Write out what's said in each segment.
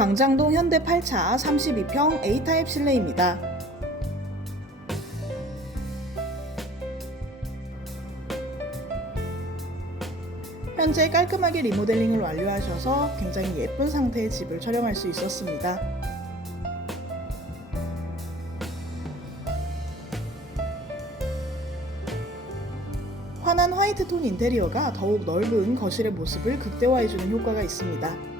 광장동 현대 8차 32평 A타입 실내입니다. 현재 깔끔하게 리모델링을 완료하셔서 굉장히 예쁜 상태의 집을 촬영할 수 있었습니다. 환한 화이트 톤 인테리어가 더욱 넓은 거실의 모습을 극대화해주는 효과가 있습니다.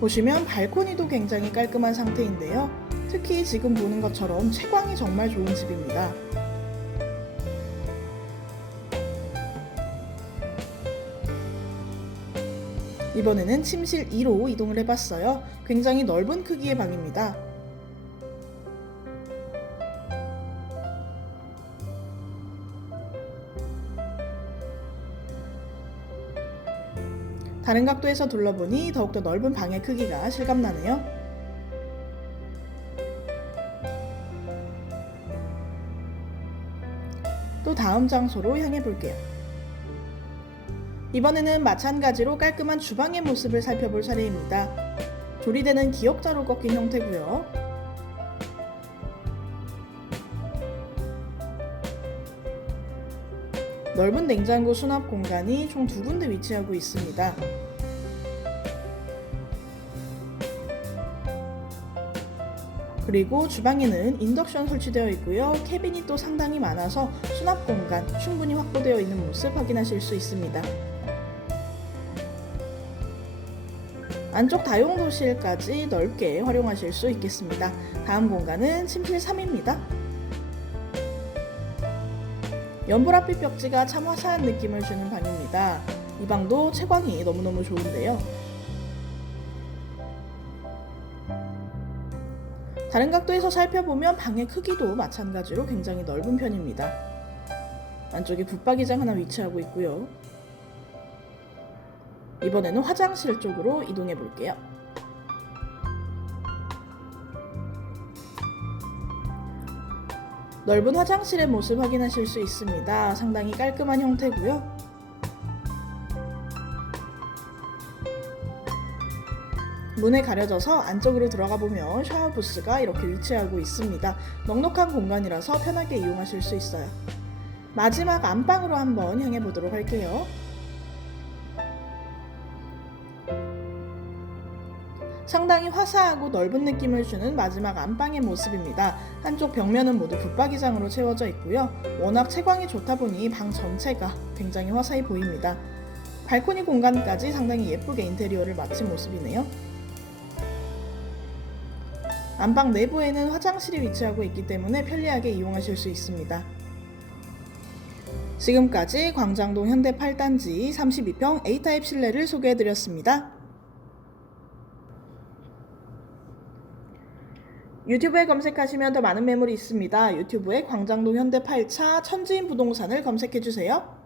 보시면 발코니도 굉장히 깔끔한 상태인데요. 특히 지금 보는 것처럼 채광이 정말 좋은 집입니다. 이번에는 침실 2로 이동을 해봤어요. 굉장히 넓은 크기의 방입니다. 다른 각도에서 둘러보니 더욱더 넓은 방의 크기가 실감나네요. 또 다음 장소로 향해 볼게요. 이번에는 마찬가지로 깔끔한 주방의 모습을 살펴볼 차례입니다. 조리대는 기역자로 꺾인 형태고요. 넓은 냉장고 수납 공간이 총 두 군데 위치하고 있습니다. 그리고 주방에는 인덕션 설치되어 있고요. 캐빈이 또 상당히 많아서 수납 공간 충분히 확보되어 있는 모습 확인하실 수 있습니다. 안쪽 다용도실까지 넓게 활용하실 수 있겠습니다. 다음 공간은 침실 3입니다. 연보랏빛 벽지가 참 화사한 느낌을 주는 방입니다. 이 방도 채광이 너무너무 좋은데요. 다른 각도에서 살펴보면 방의 크기도 마찬가지로 굉장히 넓은 편입니다. 안쪽에 붙박이장 하나 위치하고 있고요. 이번에는 화장실 쪽으로 이동해 볼게요. 넓은 화장실의 모습 확인하실 수 있습니다. 상당히 깔끔한 형태고요. 문에 가려져서 안쪽으로 들어가 보면 샤워 부스가 이렇게 위치하고 있습니다. 넉넉한 공간이라서 편하게 이용하실 수 있어요. 마지막 안방으로 한번 향해 보도록 할게요. 상당히 화사하고 넓은 느낌을 주는 마지막 안방의 모습입니다. 한쪽 벽면은 모두 붙박이장으로 채워져 있고요. 워낙 채광이 좋다 보니 방 전체가 굉장히 화사해 보입니다. 발코니 공간까지 상당히 예쁘게 인테리어를 마친 모습이네요. 안방 내부에는 화장실이 위치하고 있기 때문에 편리하게 이용하실 수 있습니다. 지금까지 광장동 현대 8단지 32평 A타입 실내를 소개해드렸습니다. 유튜브에 검색하시면 더 많은 매물이 있습니다. 유튜브에 광장동 현대 8차 천지인 부동산을 검색해주세요.